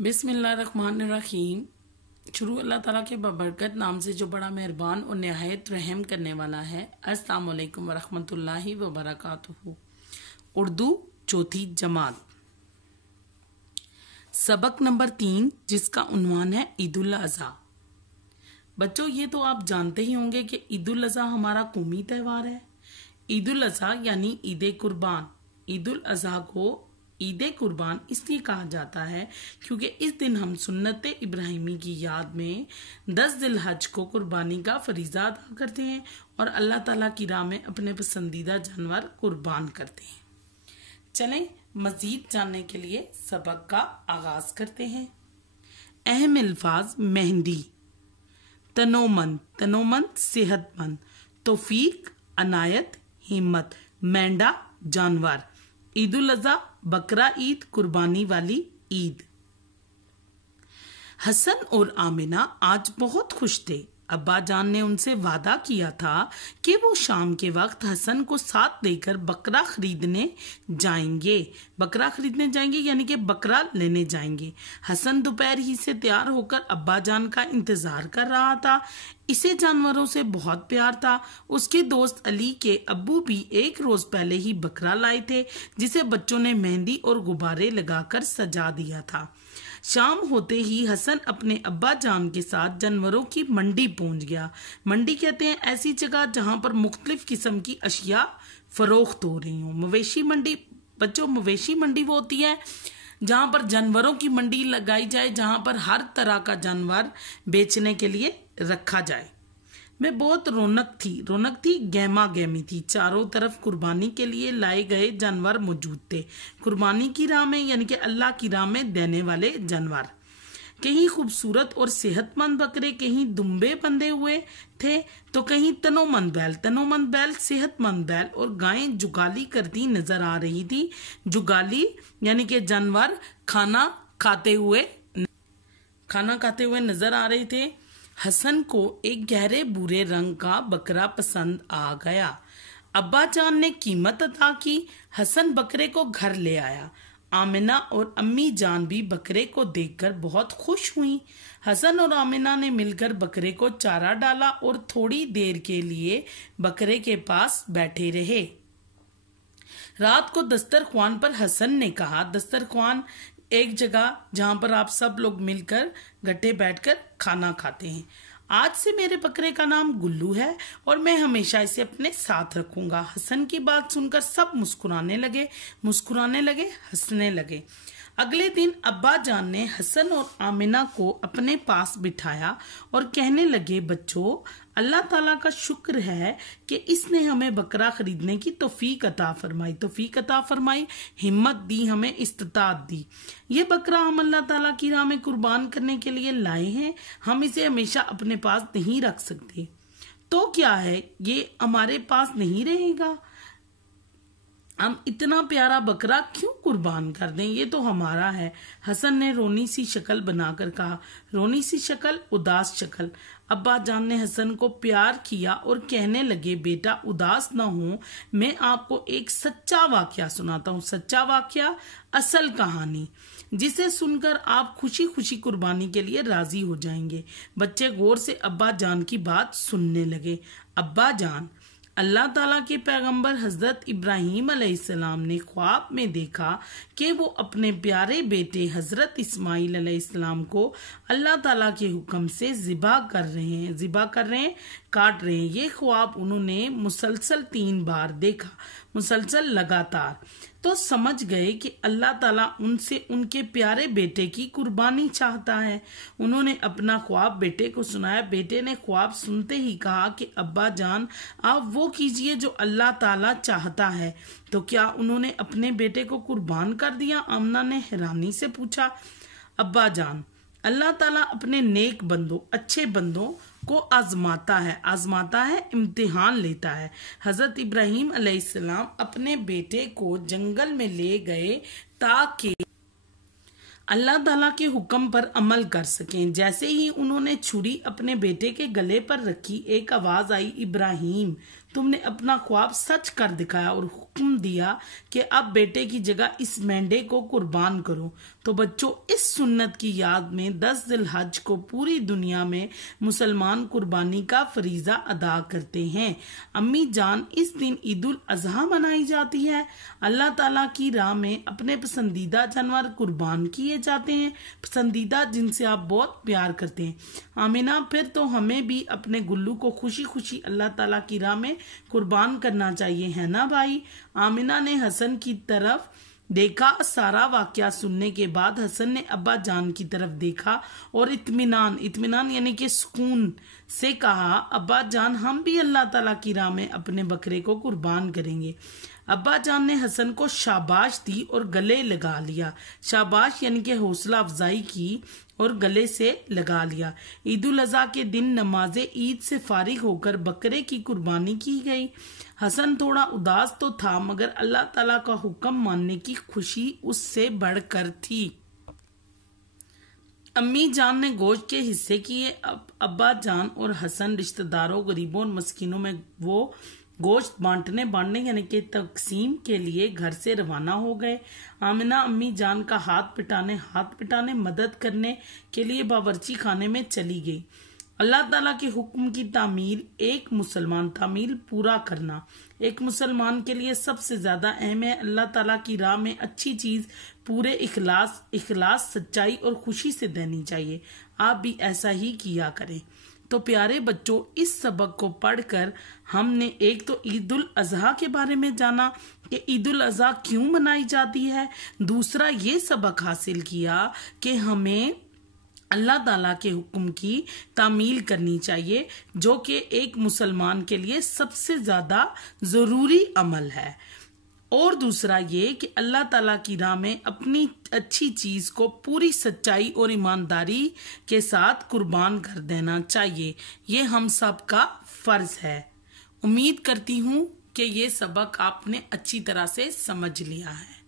बिस्मिल्लाहिर्रहमानिर्रहीम। शुरू अल्लाह ताला के बबरकत नाम से जो बड़ा मेहरबान और नहायत रहम करने वाला है। अस्सलामु अलैकुम वरहमतुल्लाहि वबरकातुहू। उर्दू चौथी जमात, सबक नंबर 3, जिसका उन्वान है ईद उल अज़हा। बच्चों, ये तो आप जानते ही होंगे कि ईद उल अज़हा हमारा कौमी त्यौहार है। ईद उल अज़हा यानी ईद कुर्बान। ईद उल अज़हा को ईद कुर्बान इसलिए कहा जाता है क्योंकि इस दिन हम सुन्नत इब्राहिमी की याद में 10 ज़िलहज को कुर्बानी का फरीज़ा अदा करते हैं और अल्लाह ताला की राह में अपने पसंदीदा जानवर कुर्बान करते हैं। चलें मजीद जानने के लिए सबक का आगाज करते हैं। अहम अल्फाज मेहंदी, तनोमंद, तनोमंद सेहतमंद, तौफीक अनायत हिम्मत, मेंढा जानवर, ईद उल अज़हा बकरा ईद कुर्बानी वाली ईद। हसन और आमिना आज बहुत खुश थे। अब्बा जान ने उनसे वादा किया था कि वो शाम के वक्त हसन को साथ लेकर बकरा खरीदने जाएंगे। बकरा खरीदने जाएंगे यानी कि बकरा लेने जाएंगे। हसन दोपहर ही से तैयार होकर अब्बा जान का इंतजार कर रहा था। इसे जानवरों से बहुत प्यार था। उसके दोस्त अली के अब्बू भी एक रोज पहले ही बकरा लाए थे, जिसे बच्चों ने मेहंदी और गुब्बारे लगाकर सजा दिया था। शाम होते ही हसन अपने अब्बा जान के साथ जानवरों की मंडी पहुंच गया। मंडी कहते हैं ऐसी जगह जहां पर मुख्तलिफ किस्म की अशिया फरोख्त हो रही हूँ। मवेशी मंडी, बच्चों मवेशी मंडी वो होती है जहां पर जानवरों की मंडी लगाई जाए, जहां पर हर तरह का जानवर बेचने के लिए रखा जाए। में बहुत रौनक थी, गहमा गहमी थी। चारों तरफ कुर्बानी के लिए लाए गए जानवर मौजूद थे। कुर्बानी की राह में यानी कि अल्लाह की राह में देने वाले जानवर। कहीं खूबसूरत और सेहतमंद बकरे, कहीं दुम्बे बंधे हुए थे, तो कहीं तनोमंद बैल सेहतमंद बैल और गायें जुगाली करती नजर आ रही थी। जुगाली यानी कि जानवर खाना खाते हुए नजर आ रहे थे। हसन को एक गहरे भूरे रंग का बकरा पसंद आ गया। अब्बा जान ने कीमत अदा की। हसन बकरे को घर ले आया। आमिना और अम्मी जान भी बकरे को देखकर बहुत खुश हुई। हसन और आमिना ने मिलकर बकरे को चारा डाला और थोड़ी देर के लिए बकरे के पास बैठे रहे। रात को दस्तरख्वान पर हसन ने कहा, दस्तरख्वान एक जगह जहां पर आप सब लोग मिलकर गट्टे बैठकर खाना खाते हैं। आज से मेरे बकरे का नाम गुल्लू है और मैं हमेशा इसे अपने साथ रखूंगा। हसन की बात सुनकर सब मुस्कुराने लगे, हंसने लगे। अगले दिन अब्बा जान ने हसन और आमिना को अपने पास बिठाया और कहने लगे, बच्चों, अल्लाह ताला का शुक्र है कि इसने हमें बकरा खरीदने की तौफीक अता फरमाई, हिम्मत दी, हमें इस्तिताअत दी। ये बकरा हम अल्लाह ताला की राह में कुर्बान करने के लिए लाए हैं। हम इसे हमेशा अपने पास नहीं रख सकते। तो क्या है, ये हमारे पास नहीं रहेगा? हम इतना प्यारा बकरा क्यों कुर्बान कर दें? ये तो हमारा है। हसन ने रोनी सी शक्ल बनाकर कहा। रोनी सी शक्ल, उदास शक्ल। अब्बा जान ने हसन को प्यार किया और कहने लगे, बेटा उदास ना हो, मैं आपको एक सच्चा वाकया सुनाता हूँ। सच्चा वाकया, असल कहानी, जिसे सुनकर आप खुशी खुशी कुर्बानी के लिए राजी हो जाएंगे। बच्चे गौर से अब्बा जान की बात सुनने लगे। अब्बा जान, अल्लाह ताला के पैगंबर हजरत इब्राहिम अलैहिस्सलाम ने ख्वाब में देखा कि वो अपने प्यारे बेटे हजरत इस्माइल अलैहिस्सलाम को अल्लाह ताला के हुक्म से ज़िबा कर रहे हैं, काट रहे हैं। ये ख्वाब उन्होंने मुसलसल 3 बार देखा, लगातार। तो समझ गए कि अल्लाह ताला उनसे उनके प्यारे बेटे की कुर्बानी चाहता है। उन्होंने अपना ख्वाब बेटे को सुनाया। बेटे ने ख्वाब सुनते ही कहा कि अब्बा जान, आप वो कीजिए जो अल्लाह ताला चाहता है। तो क्या उन्होंने अपने बेटे को कुर्बान कर दिया? आमना ने हैरानी से पूछा। अब्बा जान, अल्लाह ताला अपने नेक बंदों, अच्छे बंदों को आजमाता है, इम्तिहान लेता है। हजरत इब्राहिम अलैहिस्सलाम अपने बेटे को जंगल में ले गए ताकि अल्लाह ताला के हुक्म पर अमल कर सकें। जैसे ही उन्होंने छुरी अपने बेटे के गले पर रखी, एक आवाज आई, इब्राहिम। تم نے اپنا خواب سچ کر دکھایا اور حکم دیا کہ اب بیٹے کی جگہ اس مینڈے کو قربان کرو۔ تو بچوں، اس سنت کی یاد میں 10 ذی الحج کو پوری دنیا میں مسلمان قربانی کا فریضہ ادا کرتے ہیں۔ امی جان، اس دن عید الاضحیٰ منائی جاتی ہے۔ اللہ تعالیٰ کی راہ میں اپنے پسندیدہ جانور قربان کیے جاتے ہیں، پسندیدہ جن سے آپ بہت پیار کرتے ہیں۔ آمینہ، پھر تو ہمیں بھی اپنے گلو کو خوشی خوشی اللہ تعالیٰ کی راہ میں قربان کرنا چاہیے، ہے نا بھائی؟ آمینہ نے حسن کی طرف دیکھا۔ سارا واقعہ سننے کے بعد حسن نے ابا جان کی طرف دیکھا اور اطمینان یعنی کہ سکون سے کہا، ابا جان، ہم بھی اللہ تعالیٰ کی راہ میں اپنے بکرے کو قربان کریں گے۔ ابا جان نے حسن کو شاباش دی اور گلے لگا لیا۔ شاباش یعنی کہ حوصلہ افزائی کی اور گلے سے لگا لیا۔ عید الاضحیٰ کے دن نماز عید سے فارغ ہو کر بکرے کی قربانی کی گئی۔ حسن تھوڑا اداس تو تھا، مگر اللہ تعالیٰ کا حکم ماننے کی خوشی اس سے بڑھ کر تھی۔ امی جان نے گوشت کے حصے کیے۔ ابا جان اور حسن رشتہ داروں، غریبوں اور مسکینوں میں وہ گوشت بانٹنے یعنی کہ تقسیم کے لیے گھر سے روانہ ہو گئے۔ آمنہ امی جان کا ہاتھ پٹانے مدد کرنے کے لیے باورچی خانے میں چلی گئی۔ اللہ تعالیٰ کے حکم کی تعمیل پورا کرنا ایک مسلمان کے لیے سب سے زیادہ اہم ہے۔ اللہ تعالیٰ کی راہ میں اچھی چیز پورے اخلاص، سچائی اور خوشی سے دینی چاہیے۔ آپ بھی ایسا ہی کیا کریں۔ تو پیارے بچوں، اس سبق کو پڑھ کر ہم نے ایک تو عید الاضحیٰ کے بارے میں جانا کہ عید الاضحیٰ کیوں منائی جاتی ہے، دوسرا یہ سبق حاصل کیا کہ ہمیں اللہ تعالیٰ کے حکم کی تعمیل کرنی چاہیے، جو کہ ایک مسلمان کے لیے سب سے زیادہ ضروری عمل ہے، اور دوسرا یہ کہ اللہ تعالیٰ کی راہ میں اپنی اچھی چیز کو پوری سچائی اور ایمانداری کے ساتھ قربان کر دینا چاہیے۔ یہ ہم سب کا فرض ہے۔ امید کرتی ہوں کہ یہ سبق آپ نے اچھی طرح سے سمجھ لیا ہے۔